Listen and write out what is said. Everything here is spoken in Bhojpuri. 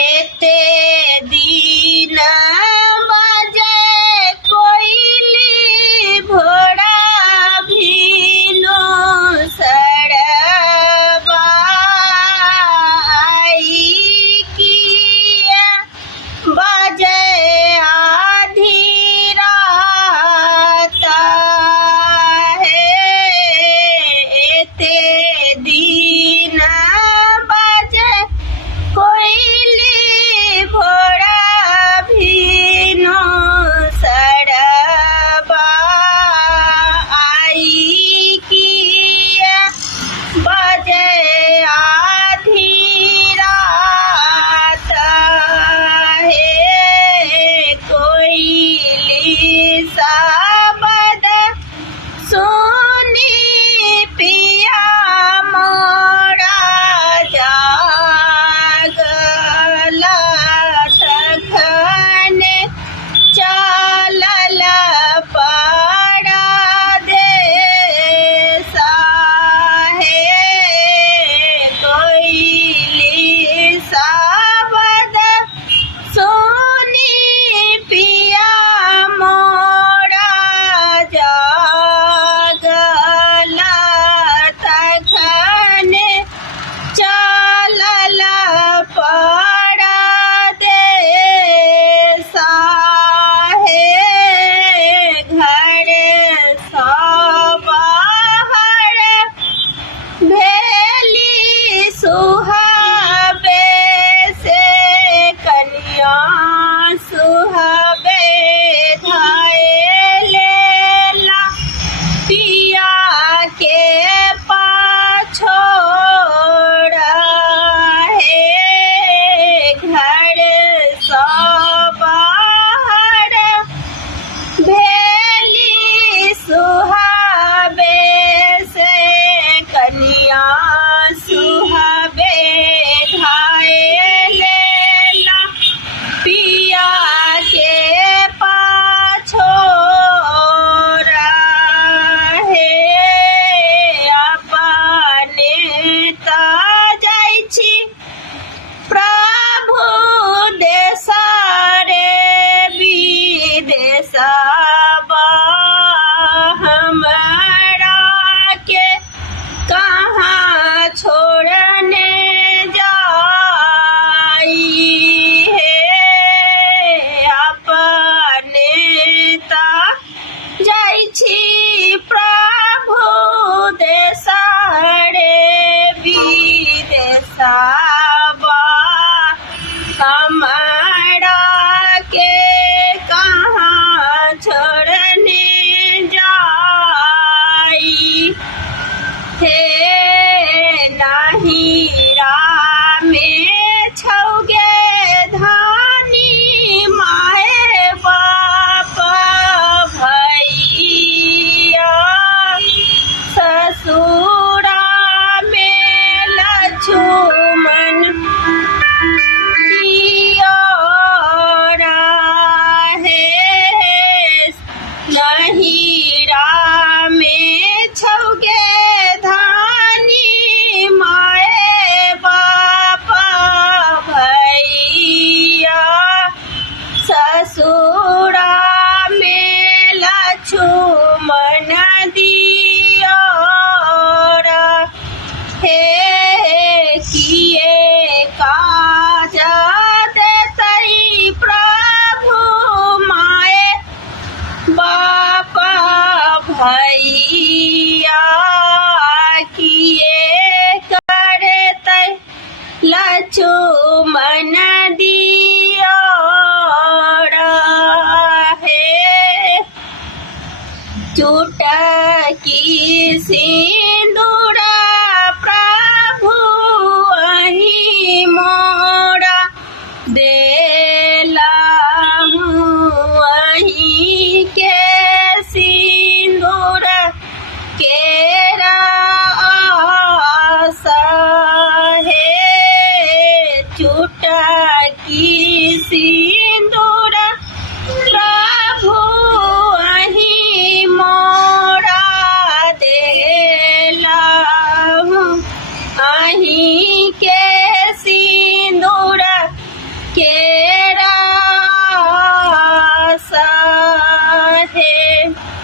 एते दीन बजे कोइली भोरा भीनो सड़बाई किया बजे आधी रात है। एते दीन बजे कोइली भोरा भीनो सड़बाई किया बजे आधी रात है। कोइली शब्द सुनी पिया मोरा जागला तखने चलल परदेसा है। कोइली शब्द सुनी पिया मोरा जागला तखने चलल परदेसा है। घर सँ बाहर भेली सुहाबे से कनिया सुहाबे धाय लेला पिया के पाछोड़ा है। घर सँ बाहर भेली सुहाबे से कनिया सुहाबे धाय लेला पिया के पाछोड़ा है। अपने ता जाइ छी प्रभु देसारे विदेशबा हमरा के कहाँ छोड़ने जाई है। अपने ता जाइ छी प्रभु देसारे विदेशबा हमरा के कहाँ छोड़ने जाई हे। नहिरा में छौगे धानी माए बाप भैया ससुरा में लक्ष्मण दियोरा है। नहिरा में छौगे धानी माए बाप भैया ससुरा में लक्ष्मण दियोरा है। किए काज देतै प्रभु माए बाप भैया किए करतै लक्ष्मण दियोरा है। चुटकी सिंदूरा प्रभु अहि मोरा देला अहि के सिंदूर केरा आशा है। चुटकी सिंदूर प्रभु अहि मोरा दे रहे